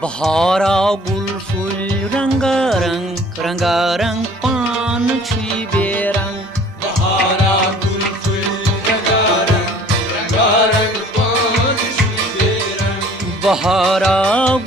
बहारा गुल फुल रंगारंग रंगारंग पान छी बेरंग बहारा गुल फुल रंगारंग रंगारंग पान छी बेरंग बहारा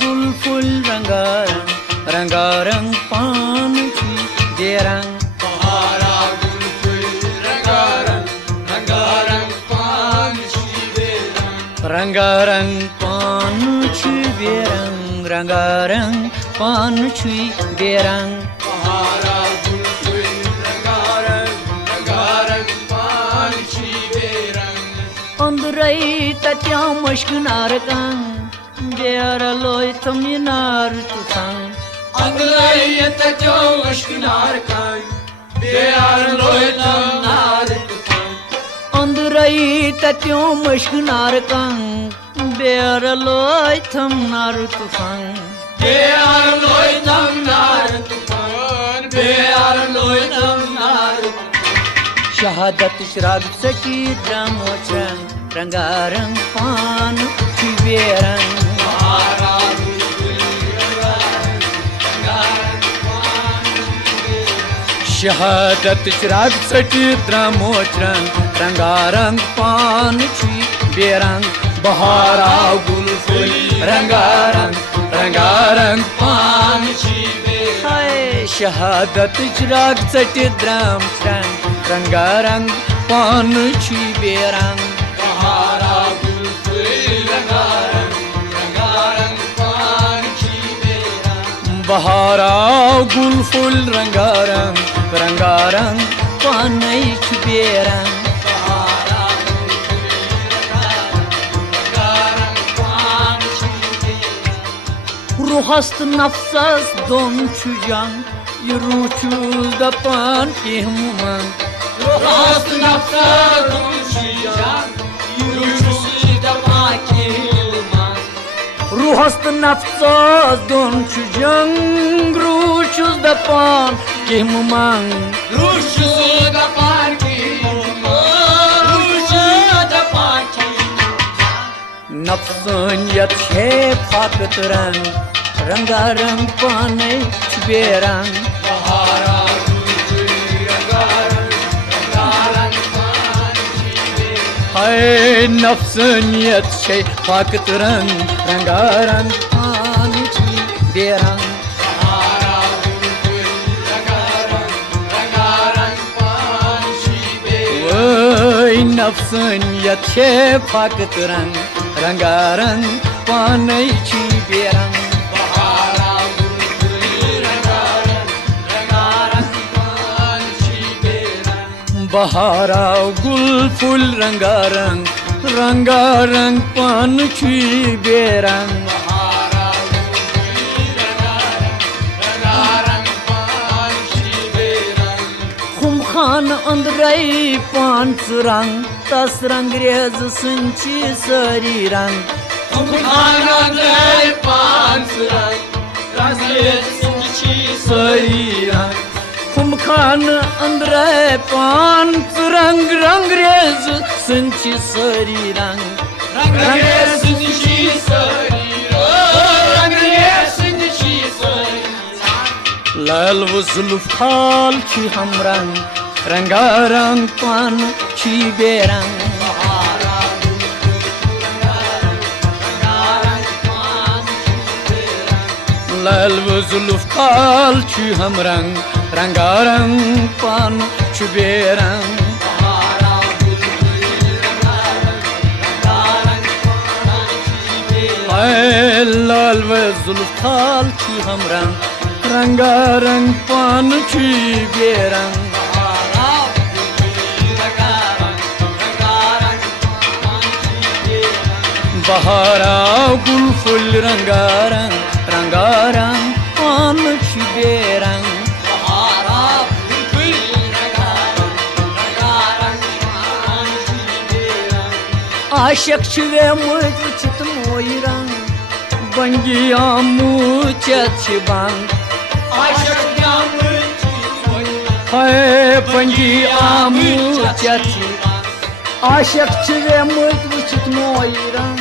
गुल फुल रंगारंग रंगारंग पान छी बेरंग बहारा गुल फुल रंगारंग रंगारंग पान छी बेरंग रंगारंग पान छी बेरंग रंगारंग पान छी बेरंग बहारा गुल फुल रंगारंग रंगारंग पान छी बेरंग अंदरै तत्या मश्क नारकंग बेर लोय तुम नार तुसंग अंदरय तजो अश्कनार कान बेयार लोयतम नार तुसंग अंदरै तत्यो मश्क नारकंग बेर लोय तुम नार तुसंग बेयार लोयतम नार तुफान बेयार लोयतम नार शहादत श्राग सकी ड्रामोचरंग रंगारंग पान छी बेरंग बहारा गुल फुल रंगारंग रंगारंग पान छी बेरंग शहादत श्राग सकी ड्रामोचरंग रंगारंग पान छी बेरंग बहारा गुल फुल रंगारंग रंगारंग पान छी बेरंग हाय शहादत श्राग सकी ड्रामोचरंग रंगारंग पान छी बेरंग बहारा गुल फुल रंगारंग रंगारंग पान छी बेरंग बहारा गुल फुल रंगारंग रंगारंग पान छी बेरंग बहारा गुल फुल रंगारंग रंगारंग पान छी बेरंग रुहस्त नफ्सस दोन छुजंग ये रूचुल दपान केहमुमंग रोहस्त नफ्सा दुशियान युरुसी दमा के हिलमा रुहस्त नफ्सस दोन छुजंग रूचुल दपान केहमुमंग रुशु दमा के हिलमा रुशु दमा के नफ्सनियत है फाकत रंग रंगारंग पान छी बेरंग बहारा गुल फुल रंगारंग रंगारंग पान छी बेरंग हाय नफ्सनियत है फाकत रंग रंगारंग पान छी बेरंग बहारा गुल फुल रंगारंग रंगारंग पान छी बेरंग वही नफ्सनियत है फाकत रंग रंगारंग पान छी बेरंग बहारा गुल फुल रंगारंग रंगारंग पान छी बेरंग बहारा गुल फुल रंगारंग रंगारंग पान छी बेरंग बहारा गुल फुल रंगारंग रंगारंग पान छी बेरंग खुम खान अंदरै पांच रंग तस रंगरेज संची सरी रंग तुम खाना दे पांच रंग रंगे सुची सरी रंग खुम खान अंदरै पांच रंग रंगरेज संची सरी रंग रंगे सुची सरी रंगे सुची सरी लाल वो जुल्फ खाल छी हम रंग रंगारंग पान छी बेरंग बहारा गुल फुल रंगारंग रंगारंग पान छी बेरंग लाल वो जुल्फ खाल छी हम रंग रंगारंग पान छी बेरंग बहारा गुल फुल रंगारंग रंगारंग पान छी बेरंग हाय लाल वो जुल्फ खाल छी हम रंग रंगारंग पान छी बेरंग बहारा गुल फुल रंगारंग रंगारंग पान छी बेरंग बहारा गुल फुल रंगारंग रंगारंग पान छी बेरंग बहारा गुल फुल रंगारंग रंगारंग पान छी बेरंग आशक छवे मुझ चित मोई रंग बंगी आमू चछ बंग आशक जामुची हाय बंगी आमू चछ आशक छवे मुझ चित मोई रंग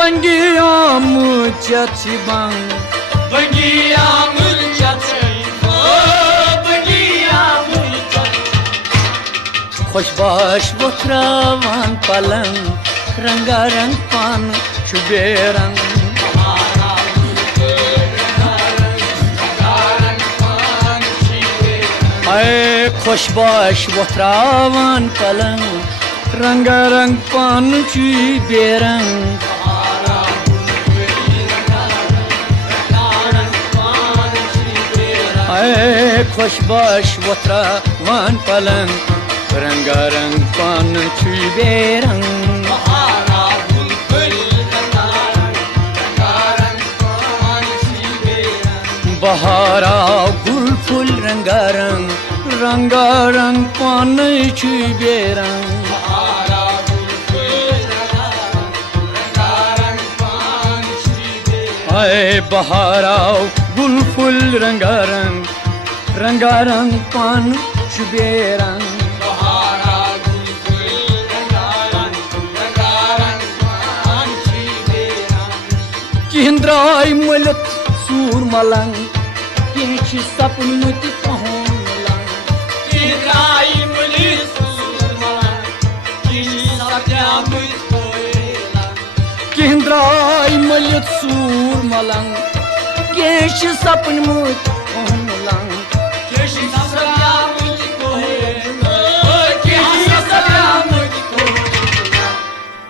बंगियाम चचबं बगियाम चचबं बगियाम खुशबाश वथरावान पलंग रंगारंग पान शुबेरंग आए खुशबाश वथरावान पलंग रंगारंग पान शुबेरंग आए खुशबाश वथरावान पलंग रंगारंग पान शुबेरंग बहारा गुल फुल रंगारंग रंगारंग पान शुबेरंग आए बहारा गुल फुल रंगारंग रंगारंग पान शुबेरंग किंद्राय मलत सूर मलंग किंच सपनुत पहुन मलंग किंद्राय मलत सूर मलंग किंच सपनुत किंद्राय मलत सूर मलंग किंच सपनुत पहुन मलंग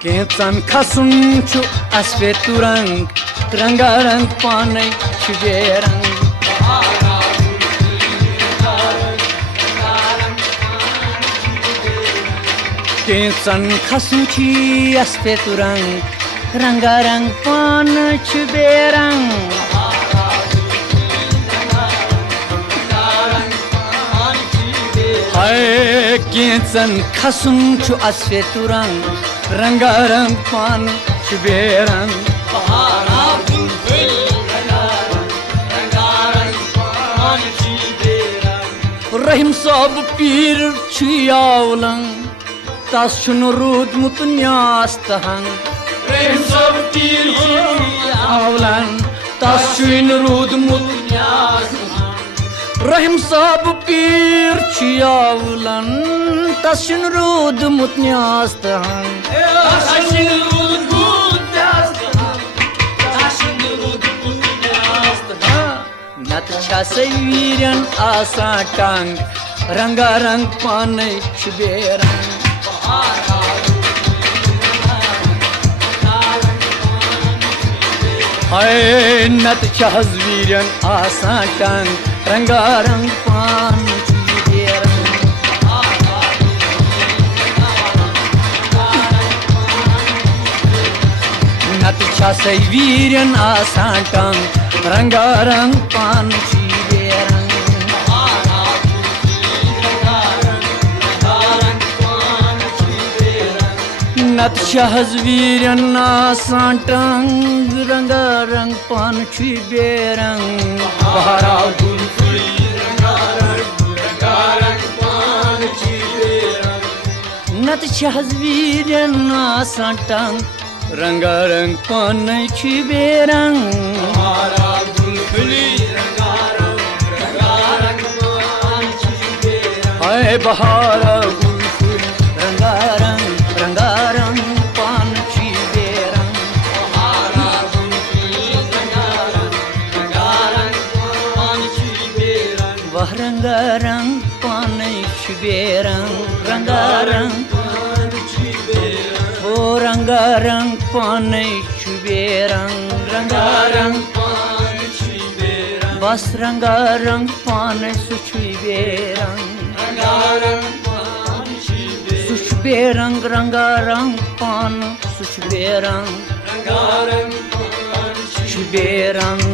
केंचन खसुन छु अस्वे तुरंग रंगारंग पाने शुबेरंग केंचन खसुन छि अस्वे तुरंग रंगारंग पान शुबेरंग हाय केंचन खसुन छु अस्वे तुरंग रंगारंग पान शुबेरंग रहीम साहब पीर छियावलंग तस छुन रूदमुत न्यास तहंग रहीम साहब पीर छियावलंग तस छुन रूदमुत न्यास रहीम साहब पीर छियावलन तस छुन रूदमुत न्यास तहंग नत छा सवीरन आसा टांग रंगारंग पाने शुबेरंग हाय नत छा वीरन आसा टांग रंगारंग पान शुबेरंग नत छा सवीरन आसा टांग रंगारंग पान शुबेरंग नत शहजवीरन आसान टांग रंगारंग पान शुबेरंग बहारा गुल फुल रंगारंग पान शुबेरंग नत शहजवीरन आसान टांग रंगारंग पान शुबेरंग हाय बहारा गुल फुल रंगारंग रंगारंग पान शुबेरंग वह रंगारंग पान शुबेरंग रंगारंग ओ रंगारंग पान शुबेरंग रंगारंग बस रंगारंग पान शुबेरंग शुबेरंग रंगारंग पान शुबेरंग शुबेरंग